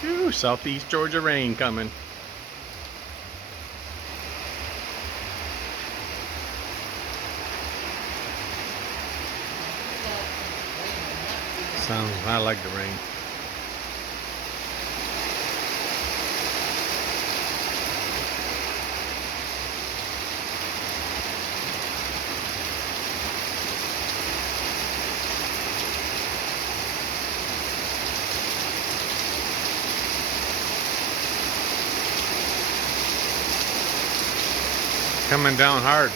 Whew, southeast Georgia rain coming. I like the rain. Coming down hard.